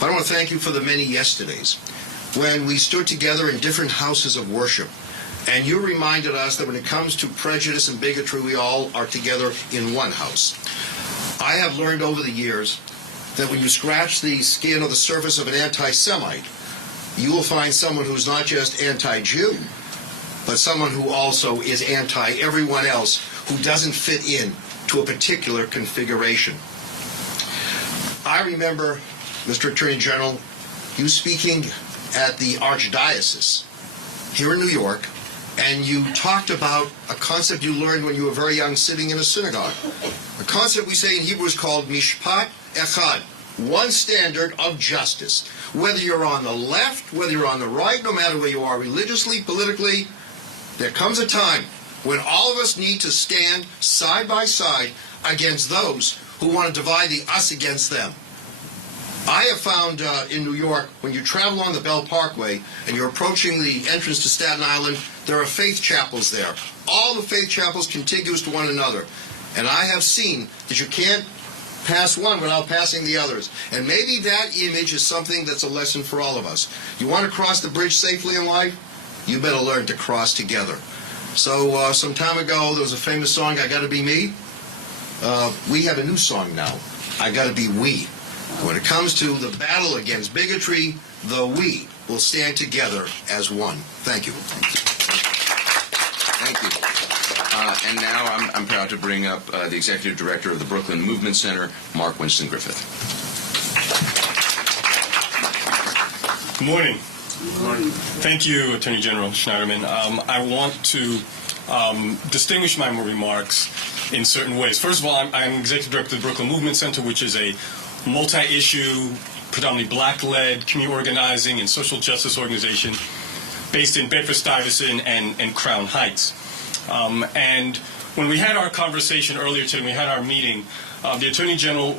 But I want to thank you for the many yesterdays when we stood together in different houses of worship, and you reminded us that when it comes to prejudice and bigotry, we all are together in one house. I have learned over the years that when you scratch the skin or the surface of an anti-Semite, you will find someone who's not just anti-Jew, but someone who also is anti-everyone else who doesn't fit in to a particular configuration. I remember, Mr. Attorney General, you speaking at the Archdiocese here in New York, and you talked about a concept you learned when you were very young sitting in a synagogue. A concept we say in Hebrew is called mishpat echad, one standard of justice. Whether you're on the left, whether you're on the right, no matter where you are religiously, politically, there comes a time when all of us need to stand side by side against those who want to divide the us against them. I have found in New York, when you travel on the Bell Parkway and you're approaching the entrance to Staten Island, there are faith chapels there. All the faith chapels contiguous to one another. And I have seen that you can't pass one without passing the others. And maybe that image is something that's a lesson for all of us. You want to cross the bridge safely in life? You better learn to cross together. So some time ago, there was a famous song, I Gotta Be Me. We have a new song now, I Gotta Be We. When it comes to the battle against bigotry, the we will stand together as one. Thank you. Thank you. And now I'm proud to bring up the Executive Director of the Brooklyn Movement Center, Mark Winston Griffith. Good morning. Good morning. Thank you, Attorney General Schneiderman. I want to distinguish my remarks in certain ways. First of all, I'm Executive Director of the Brooklyn Movement Center, which is a multi-issue, predominantly black-led community organizing and social justice organization based in Bedford-Stuyvesant and Crown Heights. And when we had our conversation earlier today, we had our meeting, the Attorney General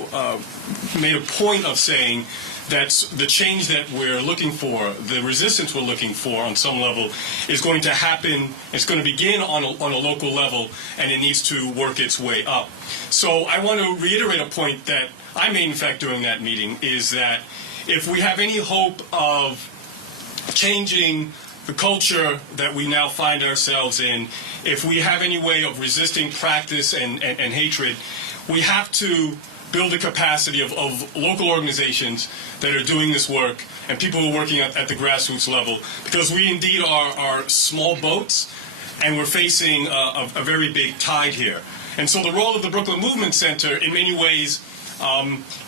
made a point of saying that the change that we're looking for, the resistance we're looking for on some level, is going to happen, it's going to begin on a local level, and it needs to work its way up. So I want to reiterate a point that I made, in fact, during that meeting, is that if we have any hope of changing the culture that we now find ourselves in, if we have any way of resisting practice and hatred, we have to build a capacity of local organizations that are doing this work and people who are working at the grassroots level, because we indeed are small boats and we're facing a very big tide here. And so the role of the Brooklyn Movement Center in many ways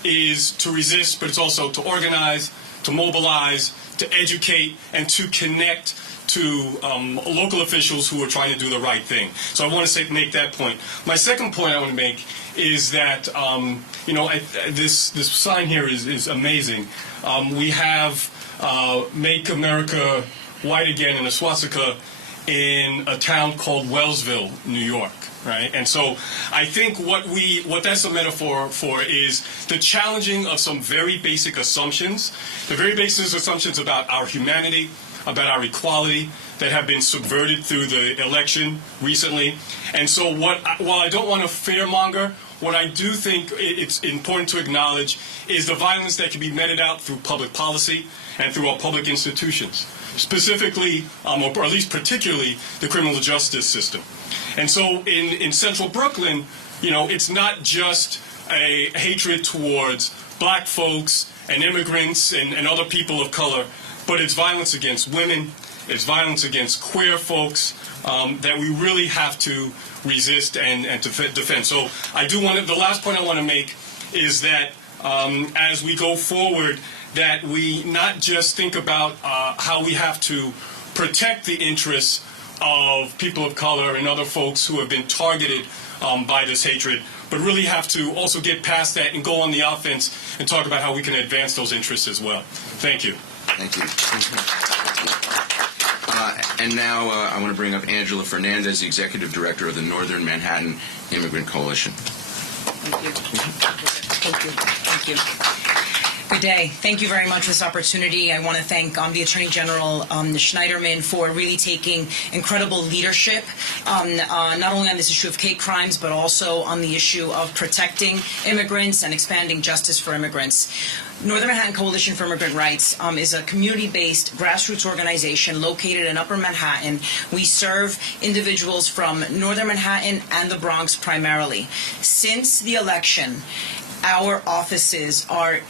is to resist, but it's also to organize, to mobilize, to educate, and to connect to local officials who are trying to do the right thing. So I want to make that point. My second point I want to make is that this sign here is amazing. We have "Make America White Again" in a swastika in a town called Wellsville, New York. Right? And so I think what that's a metaphor for is the challenging of some very basic assumptions, the very basic assumptions about our humanity, about our equality that have been subverted through the election recently. And so while I don't want to fearmonger, what I do think it's important to acknowledge is the violence that can be meted out through public policy and through our public institutions, specifically, or at least particularly, the criminal justice system. And so in central Brooklyn, it's not just a hatred towards black folks and immigrants and other people of color, but it's violence against women, it's violence against queer folks that we really have to resist and to defend. So the last point I want to make is that as we go forward, that we not just think about how we have to protect the interests of people of color and other folks who have been targeted by this hatred, but really have to also get past that and go on the offense and talk about how we can advance those interests as well. Thank you. Thank you. And now I want to bring up Angela Fernandez, the Executive Director of the Northern Manhattan Immigrant Coalition. Thank you. Thank you. Thank you. Good day. Thank you very much for this opportunity. I want to thank the Attorney General Schneiderman for really taking incredible leadership, not only on this issue of hate crimes, but also on the issue of protecting immigrants and expanding justice for immigrants. Northern Manhattan Coalition for Immigrant Rights is a community-based grassroots organization located in Upper Manhattan. We serve individuals from Northern Manhattan and the Bronx primarily. Since the election, our offices are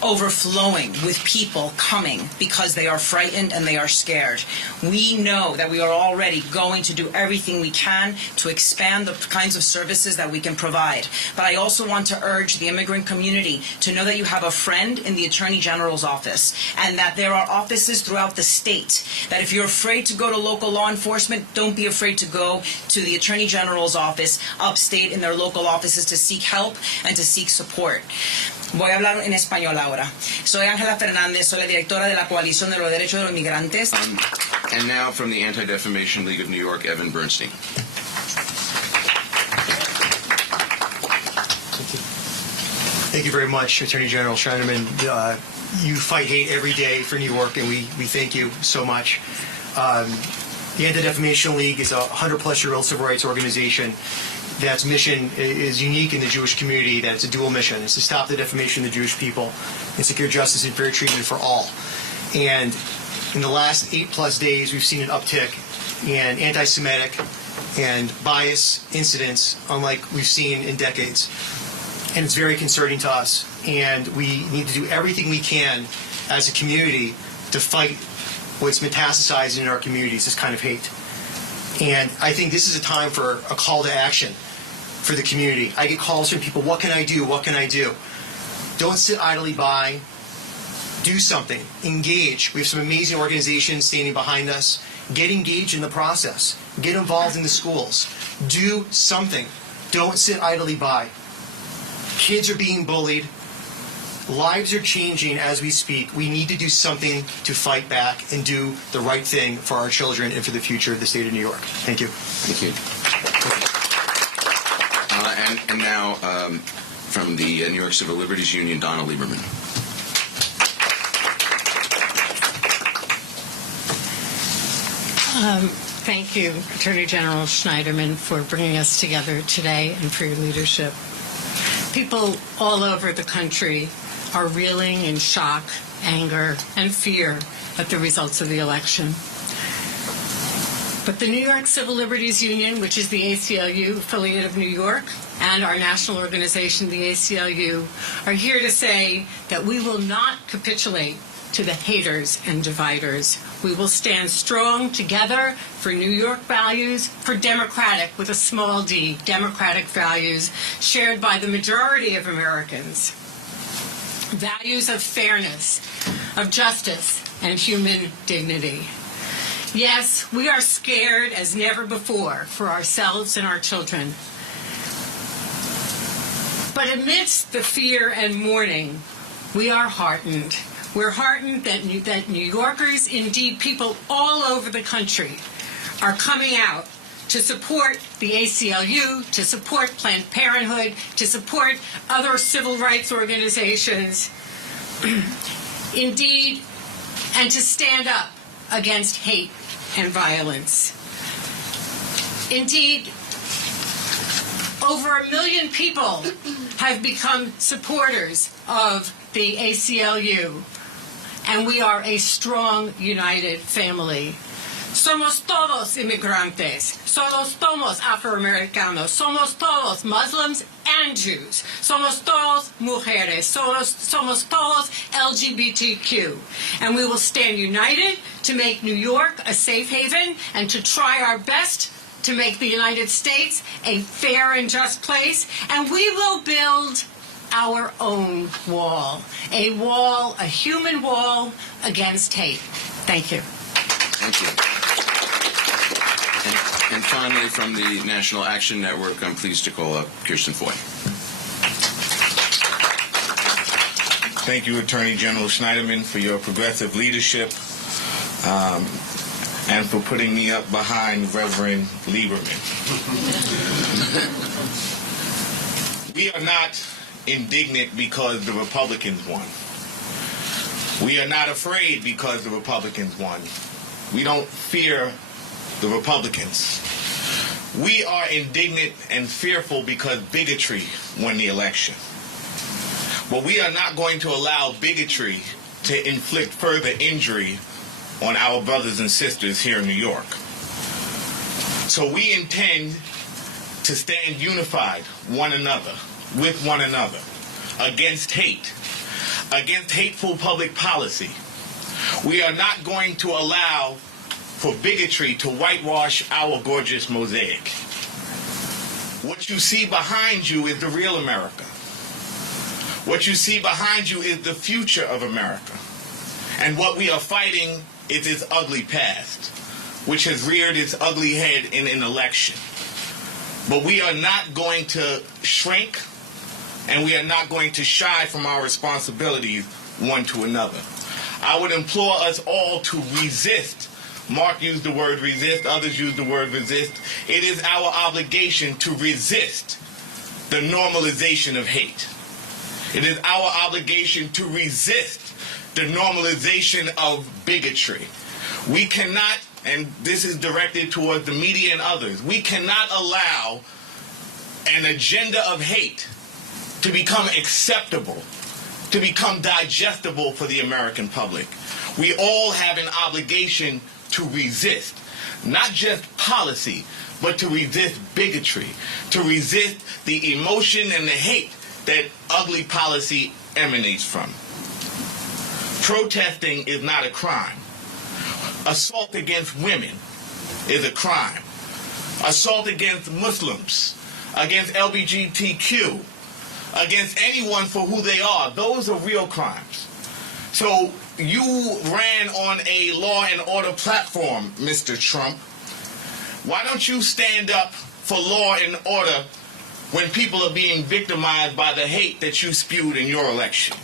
overflowing with people coming because they are frightened and they are scared. We know that we are already going to do everything we can to expand the kinds of services that we can provide. But I also want to urge the immigrant community to know that you have a friend in the Attorney General's office and that there are offices throughout the state. That if you're afraid to go to local law enforcement, don't be afraid to go to the Attorney General's office upstate in their local offices to seek help and to seek support. Voy a hablar en español ahora. Soy Ángela Fernández, soy la directora de la Coalición de los Derechos de los Inmigrantes. And now from the Anti-Defamation League of New York, Evan Bernstein. Thank you very much, Attorney General Schneiderman. You fight hate every day for New York, and we thank you so much. The Anti-Defamation League is a 100-plus-year-old civil rights organization that's mission is unique in the Jewish community, that it's a dual mission. It's to stop the defamation of the Jewish people and secure justice and fair treatment for all. And in the last 8+ days, we've seen an uptick in anti-Semitic and bias incidents unlike we've seen in decades. And it's very concerning to us. And we need to do everything we can as a community to fight what's metastasizing in our communities, this kind of hate. And I think this is a time for a call to action for the community. I get calls from people, what can I do? What can I do? Don't sit idly by. Do something. Engage. We have some amazing organizations standing behind us. Get engaged in the process. Get involved in the schools. Do something. Don't sit idly by. Kids are being bullied. Lives are changing as we speak. We need to do something to fight back and do the right thing for our children and for the future of the state of New York. Thank you. Thank you. And now from the New York Civil Liberties Union, Donna Lieberman. Thank you, Attorney General Schneiderman, for bringing us together today and for your leadership. People all over the country are reeling in shock, anger, and fear at the results of the election. But the New York Civil Liberties Union, which is the ACLU affiliate of New York, and our national organization, the ACLU, are here to say that we will not capitulate to the haters and dividers. We will stand strong together for New York values, for democratic, with a small d, democratic values shared by the majority of Americans. Values of fairness, of justice, and human dignity. Yes, we are scared as never before for ourselves and our children. But amidst the fear and mourning, we are heartened. We're heartened that New Yorkers, indeed people all over the country, are coming out to support the ACLU, to support Planned Parenthood, to support other civil rights organizations, indeed, and to stand up against hate and violence. Indeed, over 1 million people have become supporters of the ACLU, and we are a strong, united family. Somos todos inmigrantes. Somos todos afroamericanos. Somos todos Muslims and Jews. Somos todos mujeres. Somos todos LGBTQ. And we will stand united to make New York a safe haven and to try our best to make the United States a fair and just place. And we will build our own wall. A wall, a human wall against hate. Thank you. Thank you. And finally, from the National Action Network, I'm pleased to call up Kirsten Foy. Thank you, Attorney General Schneiderman, for your progressive leadership and for putting me up behind Reverend Lieberman. We are not indignant because the Republicans won. We are not afraid because the Republicans won. We don't fear the Republicans. We are indignant and fearful because bigotry won the election. But we are not going to allow bigotry to inflict further injury on our brothers and sisters here in New York. So we intend to stand unified with one another, against hate, against hateful public policy. We are not going to allow for bigotry to whitewash our gorgeous mosaic. What you see behind you is the real America. What you see behind you is the future of America. And what we are fighting is its ugly past, which has reared its ugly head in an election. But we are not going to shrink, and we are not going to shy from our responsibilities one to another. I would implore us all to resist. Mark used the word resist, others used the word resist. It is our obligation to resist the normalization of hate. It is our obligation to resist the normalization of bigotry. We cannot, and this is directed towards the media and others, we cannot allow an agenda of hate to become acceptable, to become digestible for the American public. We all have an obligation to resist, not just policy, but to resist bigotry, to resist the emotion and the hate that ugly policy emanates from. Protesting is not a crime. Assault against women is a crime. Assault against Muslims, against LGBTQ, against anyone for who they are, those are real crimes. So you ran on a law and order platform, Mr. Trump. Why don't you stand up for law and order when people are being victimized by the hate that you spewed in your election?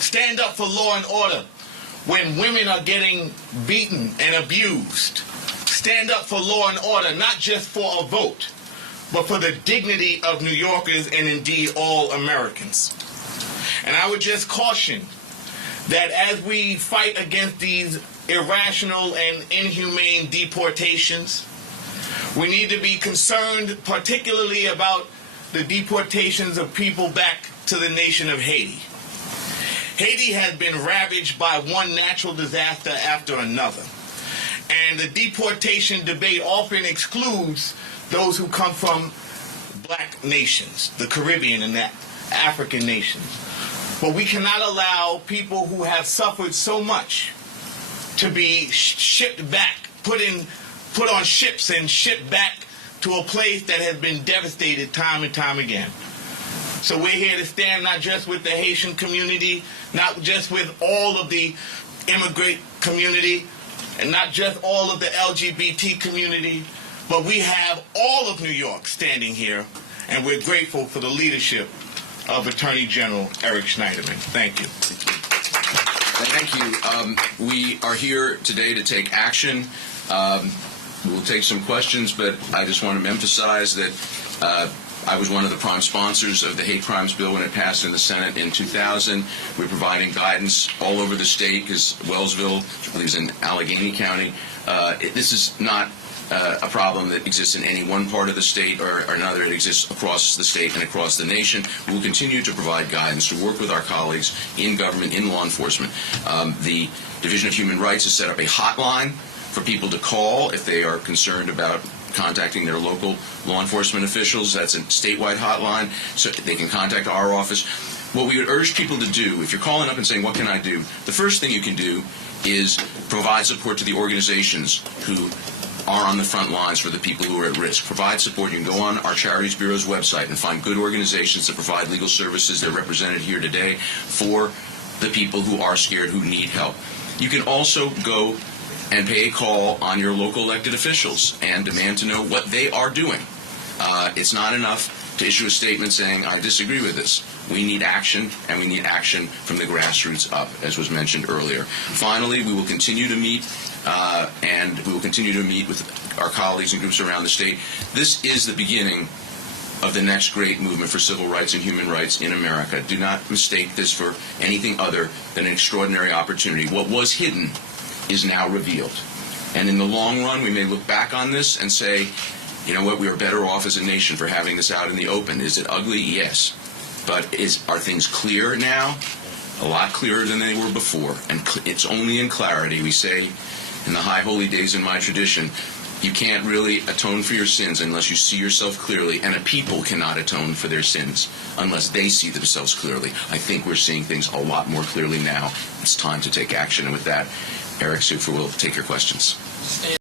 Stand up for law and order when women are getting beaten and abused. Stand up for law and order, not just for a vote, but for the dignity of New Yorkers and indeed all Americans. And I would just caution that as we fight against these irrational and inhumane deportations, we need to be concerned particularly about the deportations of people back to the nation of Haiti. Haiti has been ravaged by one natural disaster after another. And the deportation debate often excludes those who come from black nations, the Caribbean and the African nations. But we cannot allow people who have suffered so much to be shipped back, put on ships and shipped back to a place that has been devastated time and time again. So we're here to stand not just with the Haitian community, not just with all of the immigrant community, and not just all of the LGBT community, but we have all of New York standing here, and we're grateful for the leadership of Attorney General Eric Schneiderman. Thank you. Thank you. We are here today to take action. We'll take some questions, but I just want to emphasize that I was one of the prime sponsors of the hate crimes bill when it passed in the Senate in 2000. We're providing guidance all over the state because Wellsville, I believe, is in Allegheny County. This is not a problem that exists in any one part of the state or another. It exists across the state and across the nation. We will continue to provide guidance, to work with our colleagues in government, in law enforcement. The Division of Human Rights has set up a hotline for people to call if they are concerned about contacting their local law enforcement officials. That's a statewide hotline, so they can contact our office. What we would urge people to do, if you're calling up and saying, what can I do? The first thing you can do is provide support to the organizations who are on the front lines for the people who are at risk. Provide support. You can go on our Charities Bureau's website and find good organizations that provide legal services. They're represented here today for the people who are scared, who need help. You can also go and pay a call on your local elected officials and demand to know what they are doing. It's not enough to issue a statement saying, I disagree with this. We need action, and we need action from the grassroots up, as was mentioned earlier. Finally, we will continue to meet, and we will continue to meet with our colleagues and groups around the state. This is the beginning of the next great movement for civil rights and human rights in America. Do not mistake this for anything other than an extraordinary opportunity. What was hidden is now revealed. And in the long run, we may look back on this and say, you know what, we are better off as a nation for having this out in the open. Is it ugly? Yes. But are things clear now? A lot clearer than they were before. And it's only in clarity. We say in the high holy days in my tradition, you can't really atone for your sins unless you see yourself clearly, and a people cannot atone for their sins unless they see themselves clearly. I think we're seeing things a lot more clearly now. It's time to take action. And with that, Eric Sufer will take your questions.